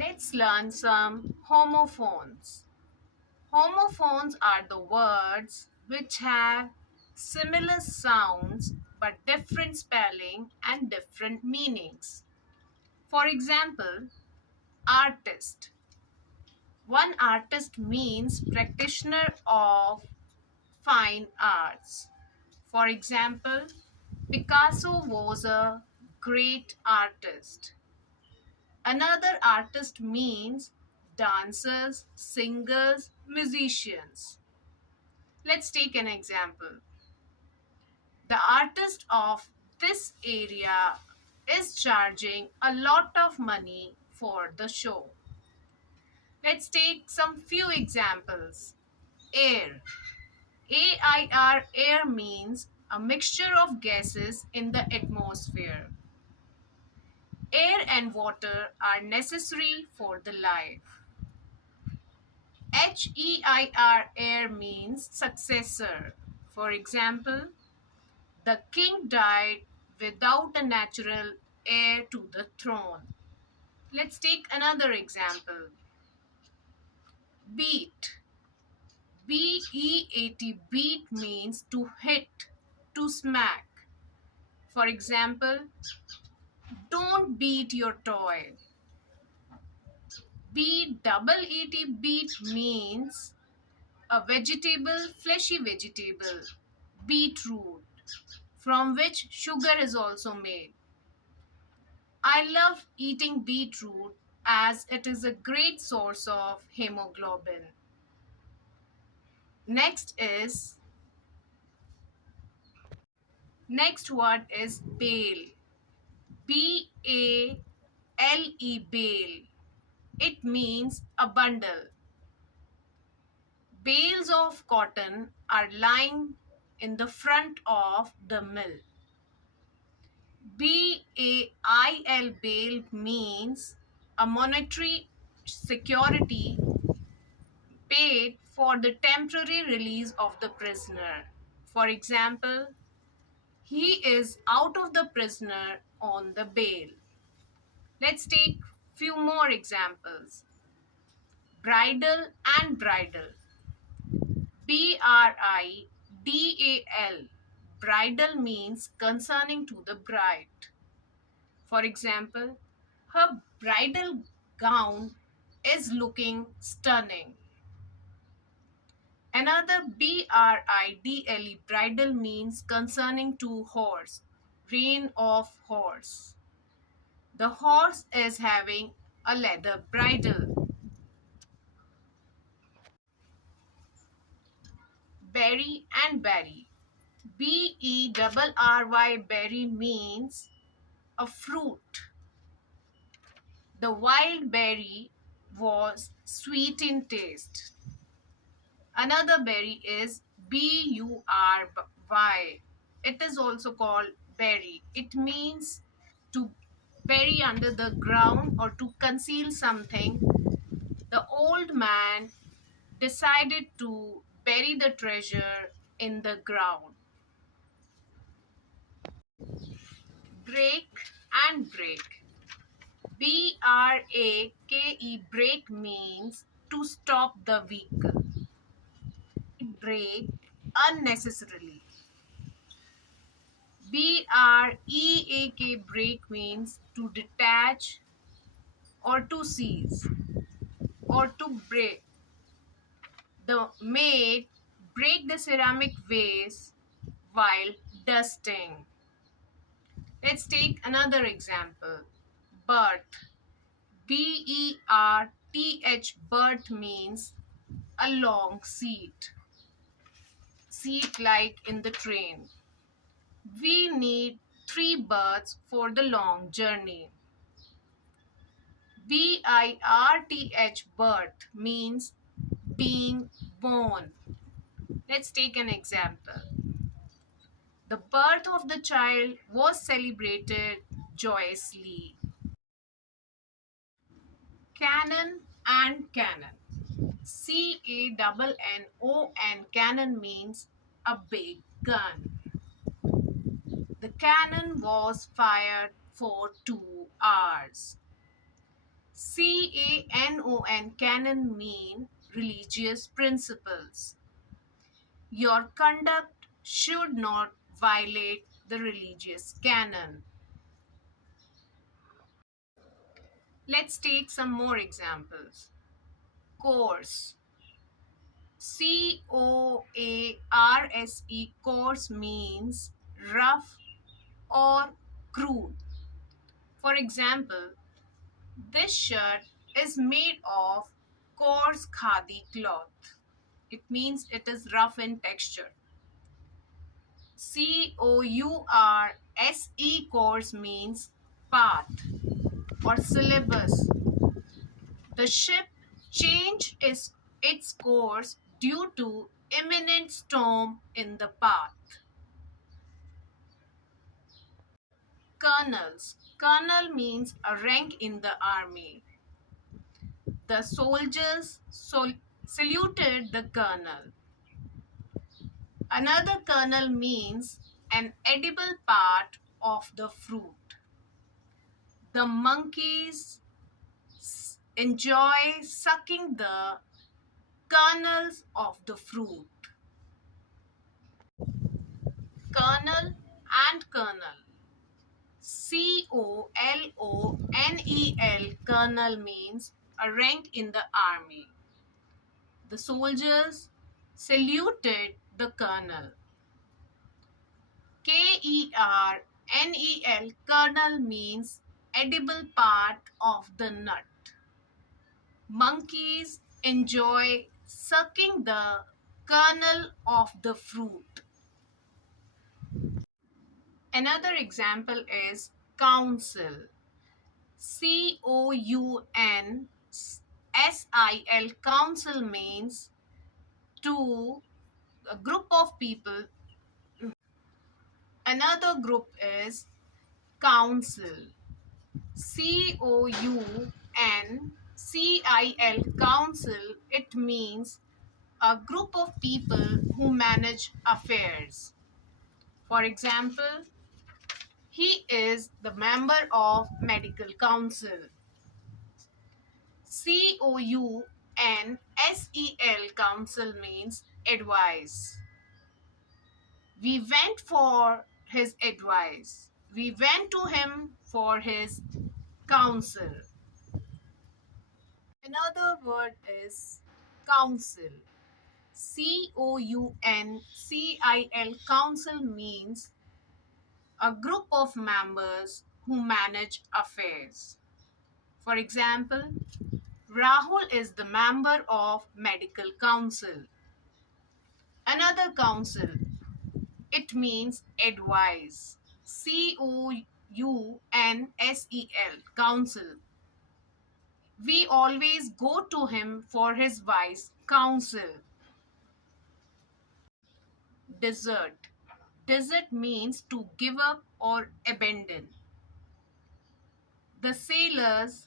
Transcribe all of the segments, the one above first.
Let's learn some homophones. Homophones are the words which have similar sounds but different spelling and different meanings. For example, artist. One artist means practitioner of fine arts. For example, Picasso was a great artist. Another artist means dancers, singers, musicians. Let's take an example. The artist of this area is charging a lot of money for the show. Let's take some few examples. Air. AIR, air means a mixture of gases in the atmosphere. Air and water are necessary for the life. HEIR, heir means successor. For example, the king died without a natural heir to the throne. Let's take another example. Beat. BEAT, beat means to hit, to smack. For example, don't beat your toy. BEAT, beet means a vegetable, fleshy vegetable, beetroot, from which sugar is also made. I love eating beetroot as it is a great source of hemoglobin. Next word is bale. BALE, bale. It means a bundle. Bales of cotton are lying in the front of the mill. BAIL, bail means a monetary security paid for the temporary release of the prisoner. For example, he is out of the prisoner on the bail. Let's take few more examples. Bridal and bridal. BRIDAL. Bridal means concerning to the bride. For example, her bridal gown is looking stunning. Another BRIDLE, bridal means concerning to horse, rein of horse. The horse is having a leather bridle. Berry and berry. BERRY, berry means a fruit. The wild berry was sweet in taste. Another berry is BURY. It is also called berry. It means to bury under the ground or to conceal something. The old man decided to bury the treasure in the ground. Brake and brake. BRAKE, brake means to stop the vehicle. Brake unnecessarily. BREAK, break means to detach or to seize or to break. The maid break the ceramic vase while dusting. Let's take another example. Berth. BERTH, berth means a long seat. Seat like in the train. We need 3 berths for the long journey. BIRTH, birth means being born. Let's take an example. The birth of the child was celebrated joyously. Cannon and cannon. CANNON, cannon means a big gun. The cannon was fired for 2 hours. canon mean religious principles. Your conduct should not violate the religious canon. Let's take some more examples. Coarse. Coarse. Coarse means rough or crude. For example, this shirt is made of coarse khadi cloth. It means it is rough in texture. Course means path or syllabus. The ship changed its course due to imminent storm in the path. Colonels. Colonel means a rank in the army. The soldiers saluted the colonel. Another kernel means an edible part of the fruit. The monkeys enjoy sucking the kernels of the fruit. Colonel and colonel. Colonel. Colonel means a rank in the army. The soldiers saluted the colonel. Kernel means edible part of the nut. Monkeys enjoy sucking the kernel of the fruit. Another example is council. Counsil. Council means a group of people. Another group is council. Council. It means a group of people who manage affairs. For example, he is the member of medical council. Council means advice. We went for his advice. We went to him for his counsel. Another word is council. Council means a group of members who manage affairs. For example, Rahul is the member of medical council. Another council, it means advice. Council. We always go to him for his wise counsel. Desert. Desert means to give up or abandon. The sailors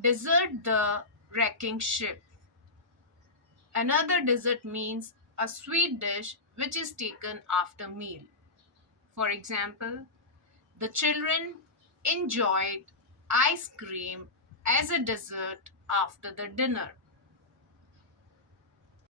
desert the wrecking ship. Another dessert means a sweet dish which is taken after meal. For example, the children enjoyed ice cream as a dessert after the dinner.